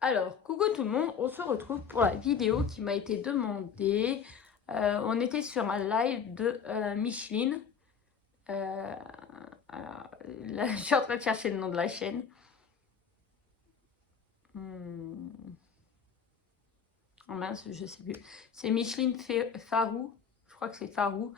Alors, coucou tout le monde, on se retrouve pour la vidéo qui m'a été demandée. On était sur un live de Micheline. Alors, là, je suis en train de chercher le nom de la chaîne. Oh mince, je sais plus. C'est Micheline Farou. Je crois que c'est Farou.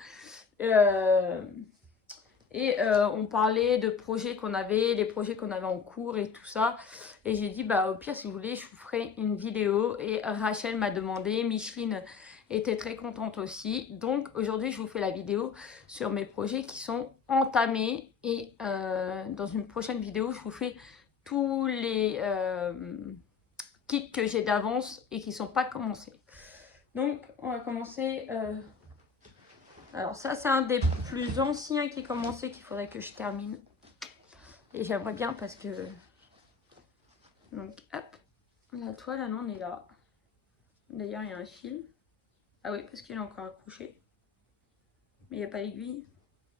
On parlait de projets qu'on avait, les projets qu'on avait en cours et tout ça. Et j'ai dit, bah au pire, si vous voulez, je vous ferai une vidéo. Et Rachel m'a demandé, Micheline était très contente aussi. Donc aujourd'hui, je vous fais la vidéo sur mes projets qui sont entamés. Et dans une prochaine vidéo, je vous fais tous les kits que j'ai d'avance et qui ne sont pas commencés. Donc on va commencer... alors ça, c'est un des plus anciens qui est commencé qu'il faudrait que je termine. Et j'aimerais bien parce que... Donc, hop, la toile, elle en est là. D'ailleurs, il y a un fil. Ah oui, parce qu'il est encore accroché. Mais il n'y a pas l'aiguille.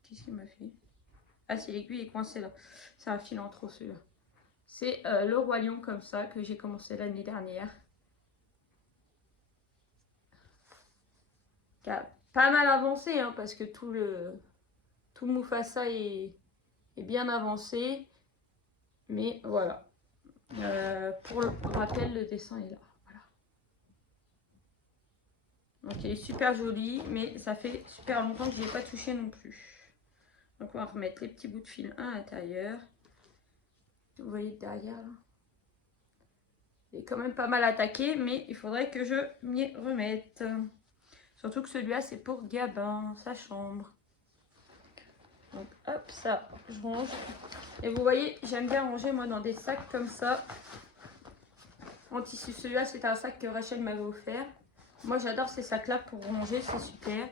Qu'est-ce qu'il m'a fait? Ah si, l'aiguille est coincée là. C'est un fil en trop celui-là. C'est le Roi Lion comme ça que j'ai commencé l'année dernière. Qui a pas mal avancé hein, parce que tout le Mufasa est bien avancé. Mais voilà. Pour le rappel, le dessin est là. Donc il est super joli, mais ça fait super longtemps que je n'y ai pas touché non plus. Donc on va remettre les petits bouts de fil à l'intérieur. Vous voyez derrière là. Il est quand même pas mal attaqué, mais il faudrait que je m'y remette. Surtout que celui-là c'est pour Gabin, sa chambre. Donc hop, ça, je range. Et vous voyez, j'aime bien ranger moi dans des sacs comme ça. En tissu, celui-là c'est un sac que Rachel m'avait offert. Moi j'adore ces sacs là pour ranger, c'est super.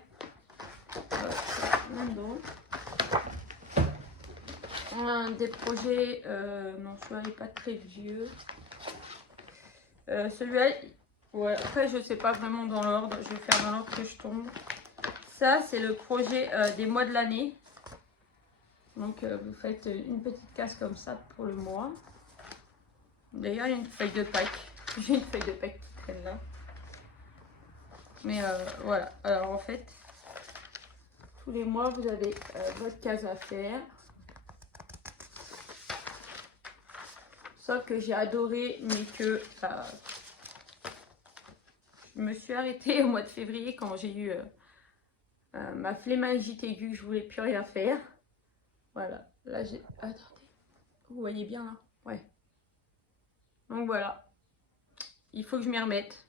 Un des projets, non celui-là n'est pas très vieux. Celui-là, ouais, après je sais pas vraiment dans l'ordre, je vais faire dans l'ordre que je tombe. Ça c'est le projet des mois de l'année. Donc vous faites une petite case comme ça pour le mois. D'ailleurs il y a une feuille de Pâques. J'ai une feuille de Pâques qui traîne là. Mais voilà, alors en fait, tous les mois vous avez votre case à faire. Sauf que j'ai adoré, mais que je me suis arrêtée au mois de février quand j'ai eu ma phlémingite aiguë, je voulais plus rien faire. Voilà, là j'ai... Attendez, vous voyez bien là? Ouais. Donc voilà, il faut que je m'y remette.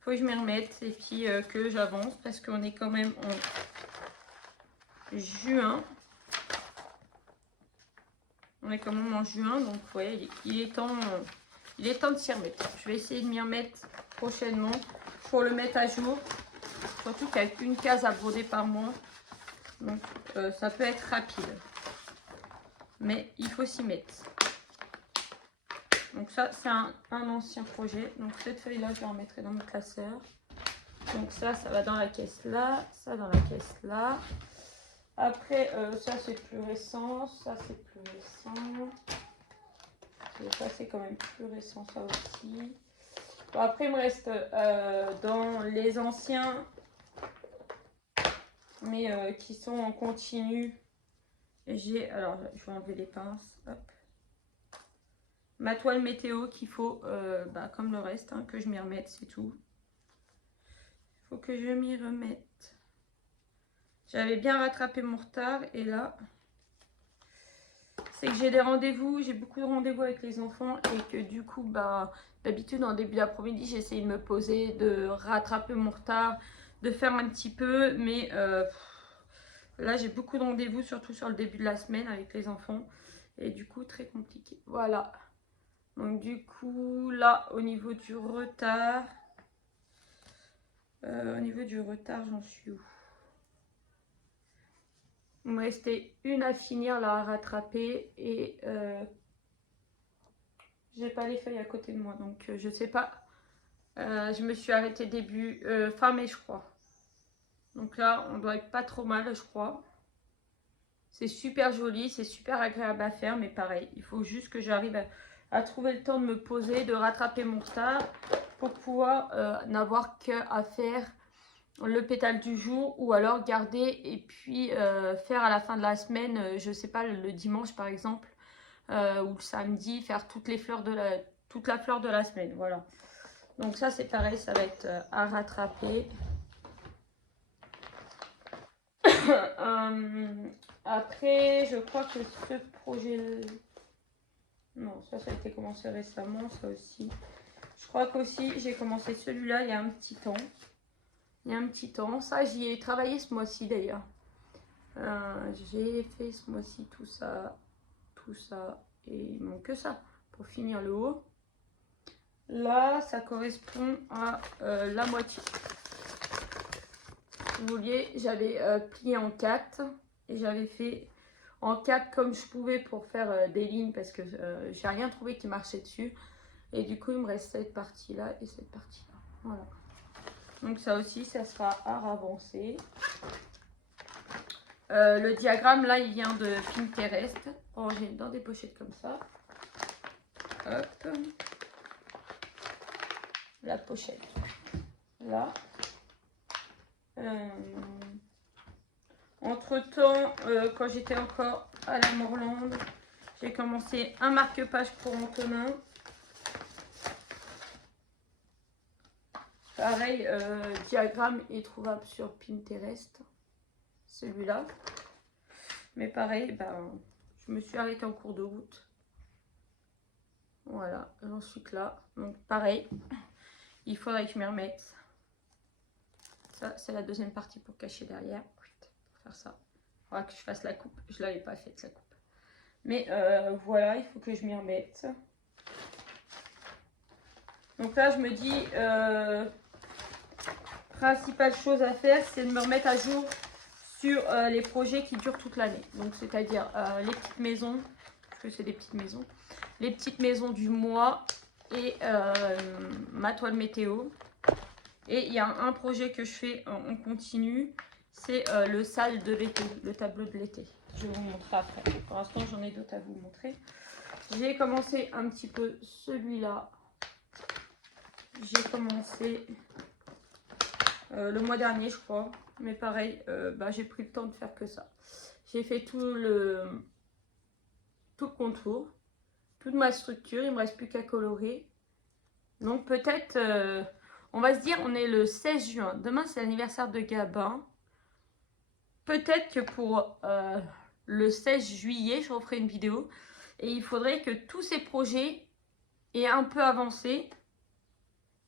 Il faut que je m'y remette et puis que j'avance parce qu'on est quand même en juin. On est quand même en juin, donc ouais, il est temps de s'y remettre. Je vais essayer de m'y remettre prochainement pour le mettre à jour. Surtout qu'il n'y a qu'une case à broder par mois. Donc ça peut être rapide. Mais il faut s'y mettre. Donc ça, c'est un ancien projet. Donc cette feuille-là, je la remettrai dans mon classeur. Donc ça va dans la caisse là. Ça dans la caisse là. Après, ça c'est plus récent. Ça c'est plus récent. Et ça c'est quand même plus récent, ça aussi. Bon, après, il me reste dans les anciens, mais qui sont en continu. J'ai, alors, je vais enlever les pinces. Hop. Ma toile météo qu'il faut, comme le reste, hein, que je m'y remette, c'est tout. Il faut que je m'y remette. J'avais bien rattrapé mon retard et là, c'est que j'ai des rendez-vous, j'ai beaucoup de rendez-vous avec les enfants et que du coup, d'habitude en début d'après-midi, j'essaye de me poser, de rattraper mon retard, de faire un petit peu, mais là j'ai beaucoup de rendez-vous, surtout sur le début de la semaine avec les enfants et du coup très compliqué. Voilà. Donc du coup, là, au niveau du retard, j'en suis où? Il me restait une à finir, là, à rattraper. Et j'ai pas les feuilles à côté de moi, donc je sais pas. Je me suis arrêtée début, fin mai, je crois. Donc là, on doit être pas trop mal, je crois. C'est super joli, c'est super agréable à faire, mais pareil, il faut juste que j'arrive à trouver le temps de me poser, de rattraper mon retard pour pouvoir n'avoir qu'à faire le pétale du jour ou alors garder et puis faire à la fin de la semaine, je sais pas, le dimanche par exemple ou le samedi, faire toutes les fleurs de toute la fleur de la semaine. Voilà. Donc ça c'est pareil, ça va être à rattraper. Après, je crois que ce projet... Non, ça a été commencé récemment, ça aussi. Je crois qu'aussi, j'ai commencé celui-là il y a un petit temps. Il y a un petit temps. Ça, j'y ai travaillé ce mois-ci d'ailleurs. J'ai fait ce mois-ci tout ça. Et il manque que ça pour finir le haut. Là, ça correspond à la moitié. Vous voyez, j'avais plié en 4 et j'avais fait en 4 comme je pouvais pour faire des lignes parce que j'ai rien trouvé qui marchait dessus. Et du coup, il me reste cette partie-là et cette partie-là. Voilà. Donc ça aussi, ça sera à avancer. Le diagramme, là, il vient de Pinterest. Rangé dans des pochettes comme ça. Hop. La pochette. Là. Entre-temps, quand j'étais encore à la Morlande, j'ai commencé un marque-page pour Antonin. Pareil, diagramme est trouvable sur Pinterest, celui-là. Mais pareil, ben, je me suis arrêtée en cours de route. Voilà, j'en suis que là. Donc pareil, il faudrait que je m'y remette. Ça, c'est la deuxième partie pour cacher derrière. Pour faire ça. Il faudra que je fasse la coupe. Je ne l'avais pas faite, la coupe. Mais voilà, il faut que je m'y remette. Donc là, je me dis, principale chose à faire, c'est de me remettre à jour sur les projets qui durent toute l'année. Donc, c'est-à-dire les petites maisons, parce que c'est des petites maisons, les petites maisons du mois et ma toile météo. Et il y a un projet que je fais en continu, c'est le salle de l'été, le tableau de l'été. Je vais vous montrer après. Pour l'instant, j'en ai d'autres à vous montrer. J'ai commencé un petit peu celui-là. J'ai commencé le mois dernier, je crois. Mais pareil, bah, j'ai pris le temps de faire que ça. J'ai fait tout le contour, toute ma structure. Il ne me reste plus qu'à colorer. Donc peut-être, on va se dire, on est le 16 juin. Demain, c'est l'anniversaire de Gabin. Peut-être que pour le 16 juillet, je referai une vidéo. Et il faudrait que tous ces projets aient un peu avancé.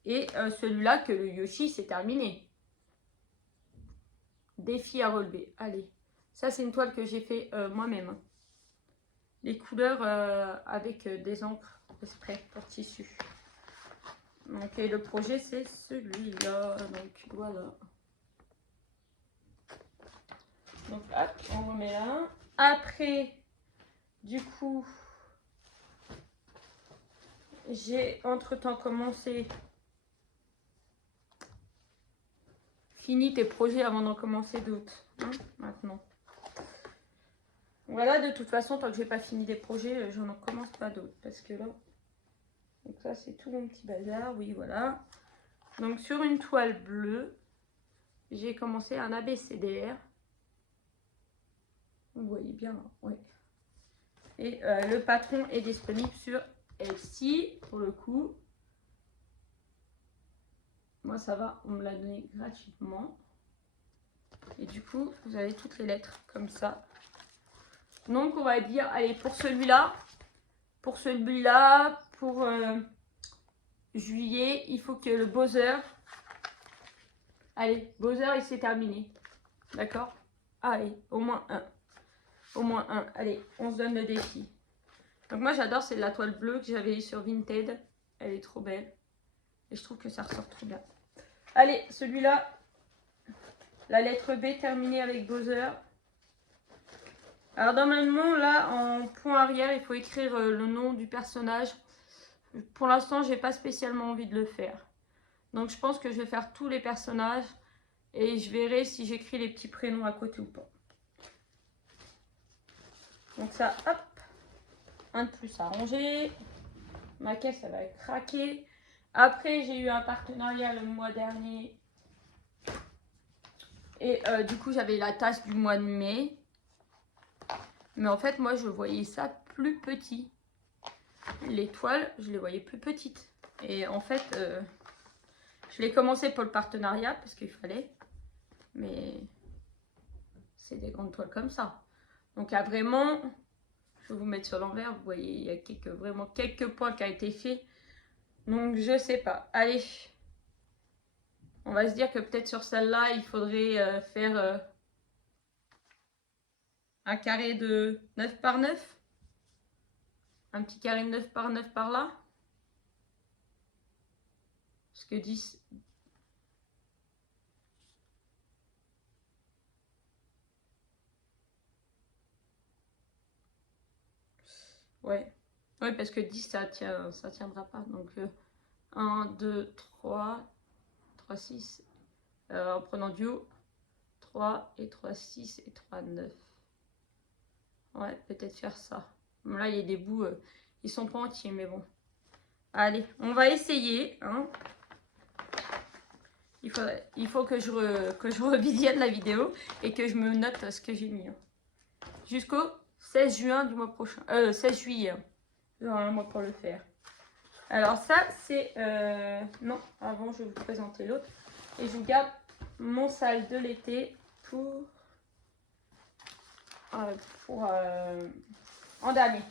Et celui-là, que le Yoshi, c'est terminé. Défi à relever. Allez. Ça, c'est une toile que j'ai fait moi-même. Les couleurs avec des encres spray pour tissu. Donc, et le projet, c'est celui-là. Donc, voilà. Donc, hop, on remet là. Après, du coup, j'ai entre-temps commencé... Fini tes projets avant d'en commencer d'autres. Hein, maintenant. Voilà, de toute façon, tant que j'ai pas fini des projets, je n'en commence pas d'autres. Parce que là... Donc ça, c'est tout mon petit bazar. Oui, voilà. Donc, sur une toile bleue, j'ai commencé un ABCDR. Vous voyez bien, oui. Et le patron est disponible sur Etsy, pour le coup. Moi, ça va, on me l'a donné gratuitement. Et du coup, vous avez toutes les lettres comme ça. Donc, on va dire, allez, pour celui-là, pour juillet, il faut que le Bowser... Allez, Bowser, il s'est terminé. D'accord? Allez, au moins un. Au moins un. Allez, on se donne le défi. Donc moi, j'adore, c'est la toile bleue que j'avais eue sur Vinted. Elle est trop belle. Et je trouve que ça ressort trop bien. Allez, celui-là, la lettre B terminée avec Bowser. Alors normalement, là, en point arrière, il faut écrire le nom du personnage. Pour l'instant, j'ai pas spécialement envie de le faire. Donc je pense que je vais faire tous les personnages. Et je verrai si j'écris les petits prénoms à côté ou pas. Donc ça, hop, un de plus à ranger. ma caisse, elle va craquer. Après, j'ai eu un partenariat le mois dernier. Et du coup, j'avais la tasse du mois de mai. Mais en fait, moi, je voyais ça plus petit. Les toiles, je les voyais plus petites. Et en fait, je l'ai commencé pour le partenariat parce qu'il fallait. Mais c'est des grandes toiles comme ça. Donc, il y a vraiment... Je vais vous mettre sur l'envers. Vous voyez, il y a vraiment quelques points qui ont été faits. Donc, je sais pas. Allez. On va se dire que peut-être sur celle-là, il faudrait faire un carré de 9 par 9. Un petit carré de 9 par 9 par là. Parce que 10... Ouais. Ouais, parce que 10, ça tiendra pas. Donc, 1, 2, 3, 3, 6. En prenant du haut. 3 et 3, 6 et 3, 9. Ouais, peut-être faire ça. Bon, là, il y a des bouts, ils sont pas entiers, mais bon. Allez, on va essayer. Hein. Il faut que je revisionne la vidéo et que je me note ce que j'ai mis. Hein. Jusqu'au 16 juin du mois prochain. 16 juillet. J'aurai un mois pour le faire. Alors ça, c'est... non, avant, je vais vous présenter l'autre. Et je vous garde mon salle de l'été pour en dernier.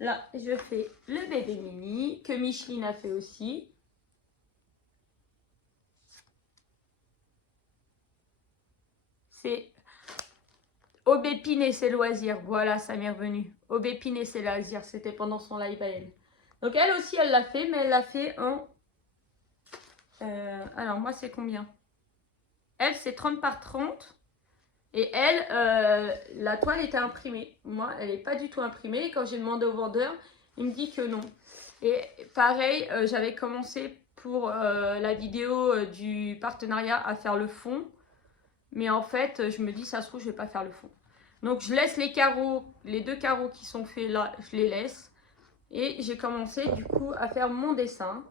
Là, je fais le bébé mini que Micheline a fait aussi. C'est Aubépine et ses loisirs. Voilà, ça m'est revenu. Aubépine et ses loisirs. C'était pendant son live à elle. Donc elle aussi, elle l'a fait, mais elle l'a fait en... alors moi, c'est combien? Elle, c'est 30 par 30. Et elle, la toile était imprimée. Moi, elle n'est pas du tout imprimée. Et quand j'ai demandé au vendeur, il me dit que non. Et pareil, j'avais commencé pour la vidéo du partenariat à faire le fond. Mais en fait, je me dis, ça se trouve, je ne vais pas faire le fond. Donc, je laisse les carreaux, les 2 carreaux qui sont faits là, je les laisse. Et j'ai commencé du coup à faire mon dessin.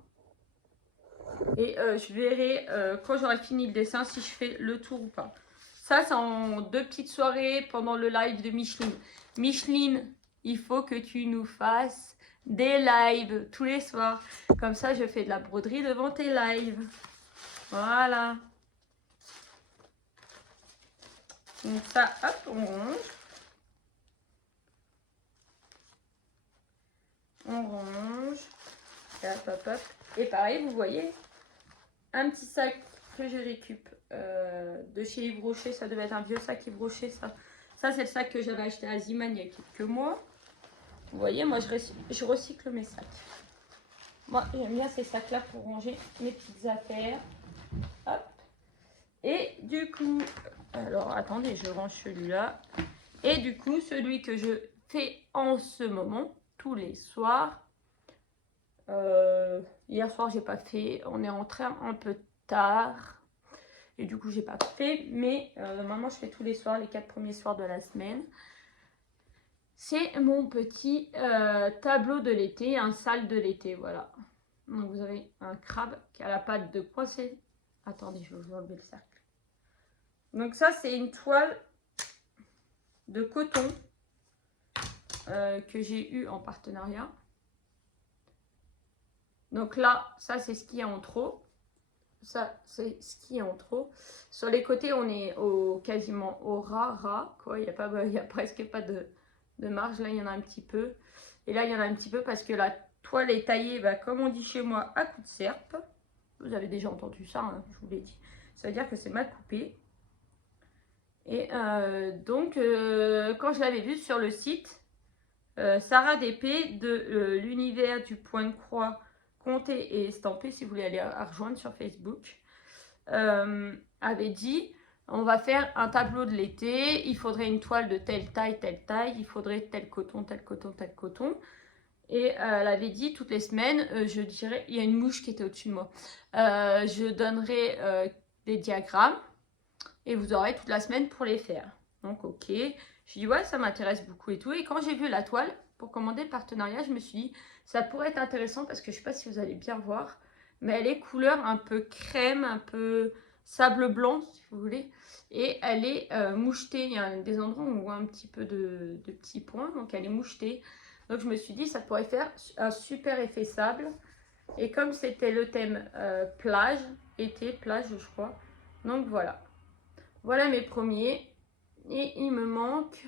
Et je verrai quand j'aurai fini le dessin si je fais le tour ou pas. Ça, c'est en 2 petites soirées pendant le live de Micheline. Micheline, il faut que tu nous fasses des lives tous les soirs. Comme ça, je fais de la broderie devant tes lives. Voilà. Donc ça, hop, on range. On range. Et hop, hop, hop. Et pareil, vous voyez, un petit sac que je récupère de chez Yves Rocher. Ça devait être un vieux sac Yves Rocher, ça. Ça, c'est le sac que j'avais acheté à Ziman il y a quelques mois. Vous voyez, moi, je recycle mes sacs. Moi, j'aime bien ces sacs-là pour ranger mes petites affaires. Hop. Et du coup, alors, attendez, je range celui-là. Et du coup, celui que je fais en ce moment, tous les soirs. Hier soir, j'ai pas fait. On est rentré un peu tard. Et du coup, j'ai pas fait. Mais normalement, je fais tous les soirs, les 4 premiers soirs de la semaine. C'est mon petit tableau de l'été, un sale de l'été, voilà. Donc vous avez un crabe qui a la patte de coincé. Attendez, je vais vous enlever le cercle. Donc ça, c'est une toile de coton que j'ai eu en partenariat. Donc là, ça, c'est ce qui est en trop. Ça, c'est ce qui est en trop. Sur les côtés, on est quasiment au ras, quoi. Il y a presque pas de marge. Là, il y en a un petit peu. Et là, il y en a un petit peu parce que la toile est taillée, comme on dit chez moi, à coup de serpe. Vous avez déjà entendu ça, hein, je vous l'ai dit. Ça veut dire que c'est mal coupé. Et donc, quand je l'avais vu sur le site, Sarah Dépée de l'univers du point de croix compté et estampé, si vous voulez aller à rejoindre sur Facebook, avait dit, on va faire un tableau de l'été, il faudrait une toile de telle taille, il faudrait tel coton, tel coton, tel coton. Et elle avait dit toutes les semaines, je dirais, il y a une mouche qui était au-dessus de moi, je donnerai des diagrammes et vous aurez toute la semaine pour les faire. Donc ok, je dis ouais, ça m'intéresse beaucoup et tout. Et quand j'ai vu la toile, pour commander le partenariat, je me suis dit, ça pourrait être intéressant parce que je ne sais pas si vous allez bien voir, mais elle est couleur un peu crème, un peu sable blanc, si vous voulez. Et elle est mouchetée. Il y a des endroits où on voit un petit peu de petits points, donc elle est mouchetée. Donc je me suis dit, ça pourrait faire un super effet sable. Et comme c'était le thème plage, été, plage, je crois. Donc voilà. Voilà mes premiers. Et il me manque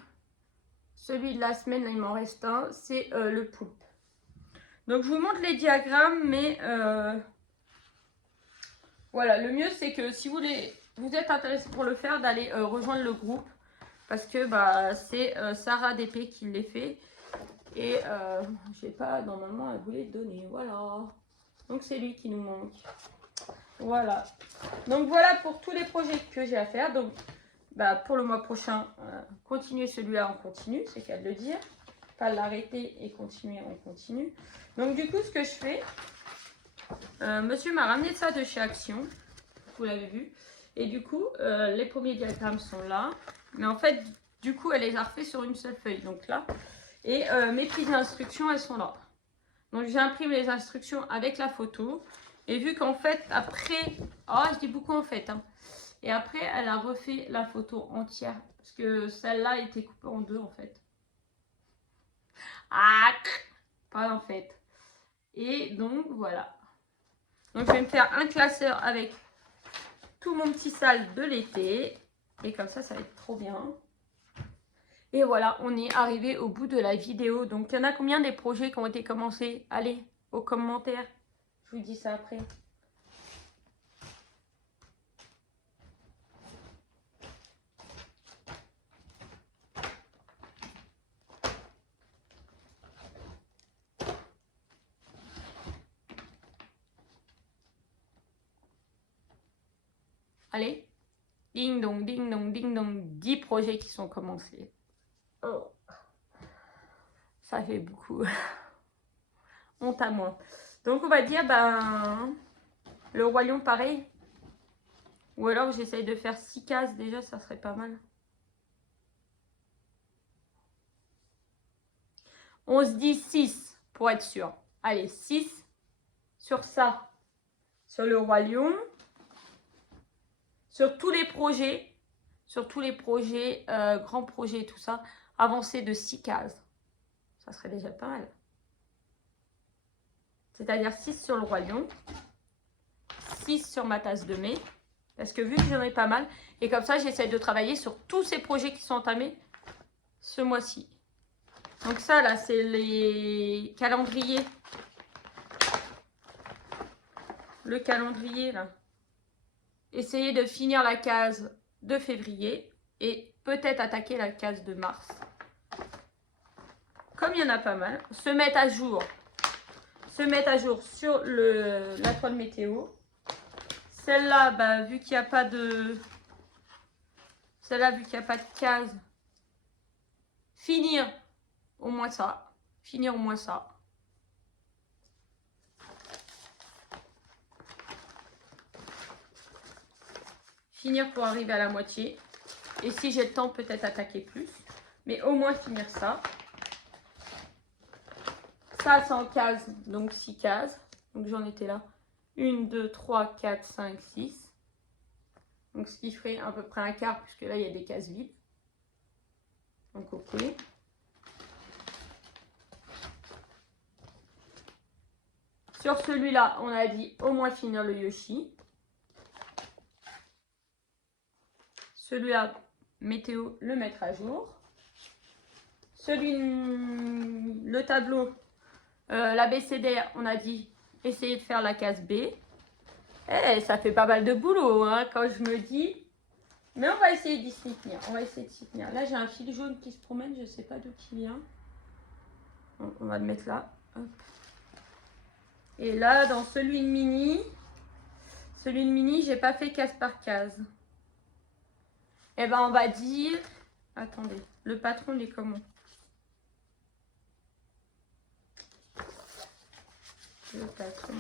celui de la semaine, là il m'en reste un, c'est le poulpe. Donc je vous montre les diagrammes, mais voilà, le mieux c'est que si vous êtes intéressé pour le faire, d'aller rejoindre le groupe. Parce que bah, c'est Sarah DP qui les fait. Et je sais pas, normalement elle voulait donner, voilà. Donc c'est lui qui nous manque. Voilà. Donc voilà pour tous les projets que j'ai à faire. Donc bah, pour le mois prochain, continuer celui-là en continu, c'est qu'à le dire. Pas l'arrêter et continuer en continu. Donc du coup ce que je fais, monsieur m'a ramené ça de chez Action, vous l'avez vu. Et du coup les premiers diagrammes sont là. Mais en fait du coup elle les a refait sur une seule feuille. Donc là. Et mes petites instructions elles sont là. Donc j'imprime les instructions avec la photo. Et vu qu'en fait après, je dis beaucoup en fait, hein. Et après elle a refait la photo entière. Parce que celle-là a été coupée en deux en fait. Ah, pas en fait. Et donc voilà. Donc je vais me faire un classeur avec tout mon petit sale de l'été. Et comme ça va être trop bien. Et voilà, on est arrivé au bout de la vidéo. Donc il y en a combien des projets qui ont été commencés? Allez, aux commentaires. Je vous dis ça après. Allez, ding dong, ding dong, ding dong. 10 projets qui sont commencés. Oh, ça fait beaucoup. Honte à moi. Donc on va dire, le Roi Lion pareil. Ou alors j'essaye de faire 6 cases déjà, ça serait pas mal. On se dit 6 pour être sûr. Allez, 6 sur ça. Sur le Roi Lion. Sur tous les projets. Sur tous les projets, grands projets et tout ça. Avancer de 6 cases. Ça serait déjà pas mal. C'est-à-dire 6 sur le Roi Lion. 6 sur ma tasse de mai. Parce que vu que j'en ai pas mal. Et comme ça, j'essaie de travailler sur tous ces projets qui sont entamés ce mois-ci. Donc ça, là, c'est les calendriers. Le calendrier, là. Essayez de finir la case de février. Et peut-être attaquer la case de mars. Comme il y en a pas mal. Se mettre à jour. Se mettre à jour sur la toile météo. Celle-là, vu qu'il n'y a pas de... Celle-là, vu qu'il n'y a pas de case. Finir au moins ça. Finir au moins ça. Finir pour arriver à la moitié. Et si j'ai le temps, peut-être attaquer plus. Mais au moins finir ça. Ça, c'est en cases. Donc 6 cases. Donc j'en étais là. 1, 2, 3, 4, 5, 6. Donc ce qui ferait à peu près un quart. Puisque là, il y a des cases vides. Donc ok. Sur celui-là, on a dit au moins finir le Yoshi. Celui-là, météo, le mettre à jour. Le tableau, l'abécédaire, on a dit essayer de faire la case B. Eh, ça fait pas mal de boulot, hein, quand je me dis. Mais on va essayer d'y s'y tenir. On va essayer de s'y tenir. Là, j'ai un fil jaune qui se promène. Je ne sais pas d'où il vient. On va le mettre là. Hop. Et là, dans celui de mini, j'ai pas fait case par case. Eh ben, on va dire... Attendez, le patron, il est comment? Le patron...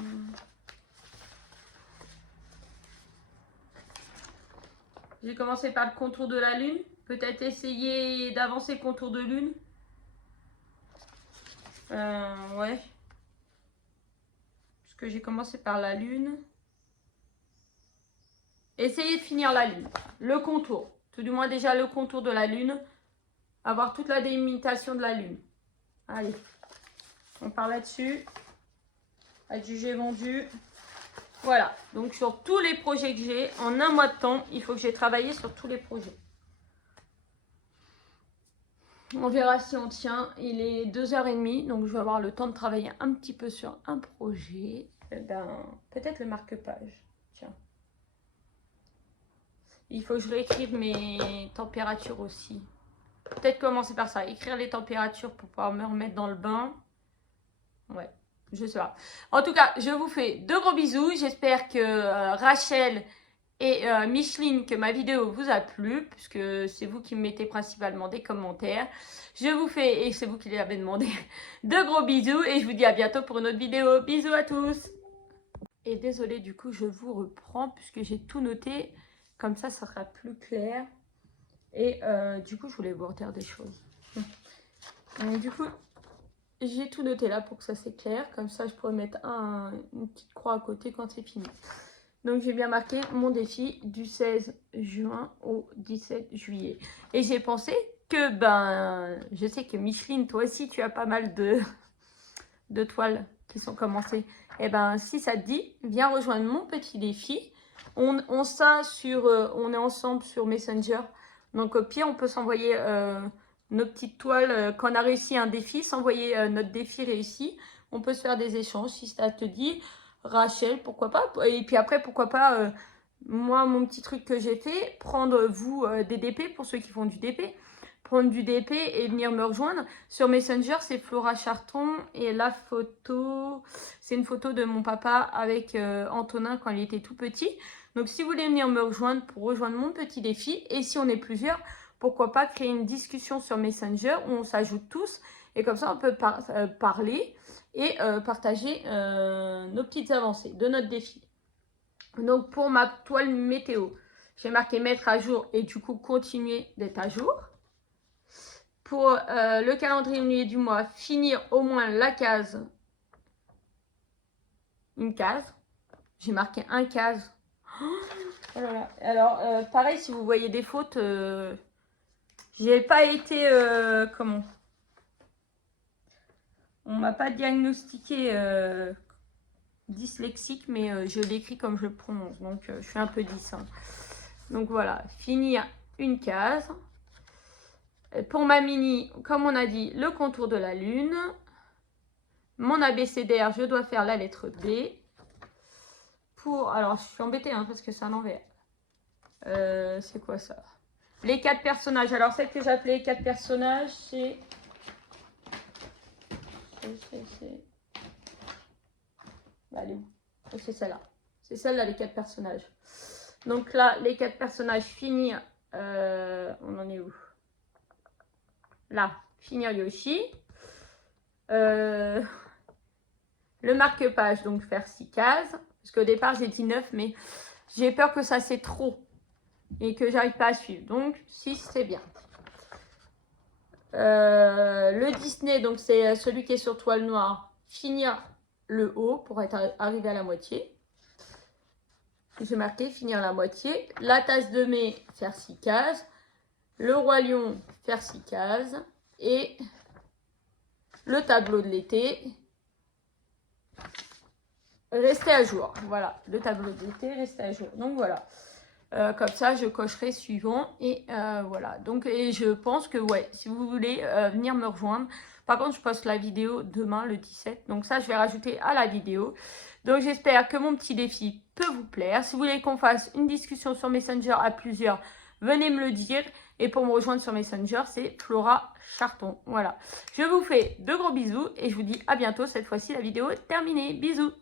J'ai commencé par le contour de la lune. Peut-être essayer d'avancer le contour de lune. Ouais. Parce que j'ai commencé par la lune. Essayez de finir la lune. Le contour. Tout du moins déjà le contour de la lune. Avoir toute la délimitation de la lune. Allez. On part là-dessus. Adjugé vendu. Voilà. Donc sur tous les projets que j'ai, en un mois de temps, il faut que j'ai travaillé sur tous les projets. On verra si on tient. Il est 2h30, donc je vais avoir le temps de travailler un petit peu sur un projet. Peut-être le marque-page. Tiens. Il faut que je réécrive mes températures aussi. Peut-être commencer par ça. Écrire les températures pour pouvoir me remettre dans le bain. Ouais, je sais pas. En tout cas, je vous fais de gros bisous. J'espère que Rachel et Micheline, que ma vidéo vous a plu, puisque c'est vous qui me mettez principalement des commentaires. Je vous fais, et c'est vous qui les avez demandé, de gros bisous. Et je vous dis à bientôt pour une autre vidéo. Bisous à tous. Et désolée, du coup, je vous reprends, puisque j'ai tout noté. Comme ça sera plus clair. Et du coup, je voulais vous redire des choses. Donc, du coup, j'ai tout noté là pour que ça s'éclaire. Comme ça, je pourrais mettre une petite croix à côté quand c'est fini. Donc, j'ai bien marqué mon défi du 16 juin au 17 juillet. Et j'ai pensé que, je sais que Micheline, toi aussi, tu as pas mal de toiles qui sont commencées. Et si ça te dit, viens rejoindre mon petit défi. On est ensemble sur Messenger. Donc, au pire, on peut s'envoyer nos petites toiles. Quand on a réussi un défi, s'envoyer notre défi réussi. On peut se faire des échanges si ça te dit. Rachel, pourquoi pas. Et puis après, pourquoi pas, moi, mon petit truc que j'ai fait, prendre vous des DP pour ceux qui font du DP. Prendre du DP et venir me rejoindre. Sur Messenger, c'est Flora Charton. Et la photo, c'est une photo de mon papa avec Antonin quand il était tout petit. Donc, si vous voulez venir me rejoindre pour rejoindre mon petit défi, et si on est plusieurs, pourquoi pas créer une discussion sur Messenger où on s'ajoute tous. Et comme ça, on peut parler et partager nos petites avancées de notre défi. Donc, pour ma toile météo, j'ai marqué mettre à jour et du coup, continuer d'être à jour. Pour le calendrier du mois, finir au moins la case. Une case. J'ai marqué un case. Oh là là. Alors, pareil, si vous voyez des fautes, j'ai pas été... comment? On m'a pas diagnostiqué dyslexique, mais je l'écris comme je le prononce. Donc, je suis un peu 10. Hein. Donc, voilà. Finir une case. Pour ma mini, comme on a dit, le contour de la lune. Mon abécédaire, je dois faire la lettre B. Alors, je suis embêtée hein, parce que c'est à l'envers. C'est quoi ça? Les 4 personnages. Alors, celle que j'appelais 4 personnages, c'est... Elle est où? C'est celle-là. C'est celle-là, les 4 personnages. Donc là, les 4 personnages, finir... on en est où? Là, finir Yoshi. Le marque-page, donc faire 6 cases. Parce qu'au départ, j'ai dit 9, mais j'ai peur que ça c'est trop. Et que j'arrive pas à suivre. Donc, 6, c'est bien. Le Disney, donc c'est celui qui est sur toile noire. Finir le haut pour être arrivé à la moitié. J'ai marqué finir la moitié. La tasse de mai, faire 6 cases. Le roi lion, faire 6 cases. Et le tableau de l'été, rester à jour. Voilà, le tableau de l'été, rester à jour. Donc voilà. Comme ça, je cocherai suivant. Et voilà. Donc, et je pense que, ouais, si vous voulez venir me rejoindre. Par contre, je poste la vidéo demain, le 17. Donc ça, je vais rajouter à la vidéo. Donc, j'espère que mon petit défi peut vous plaire. Si vous voulez qu'on fasse une discussion sur Messenger à plusieurs, venez me le dire. Et pour me rejoindre sur Messenger, c'est Flora Charton. Voilà. Je vous fais de gros bisous et je vous dis à bientôt. Cette fois-ci, la vidéo est terminée. Bisous.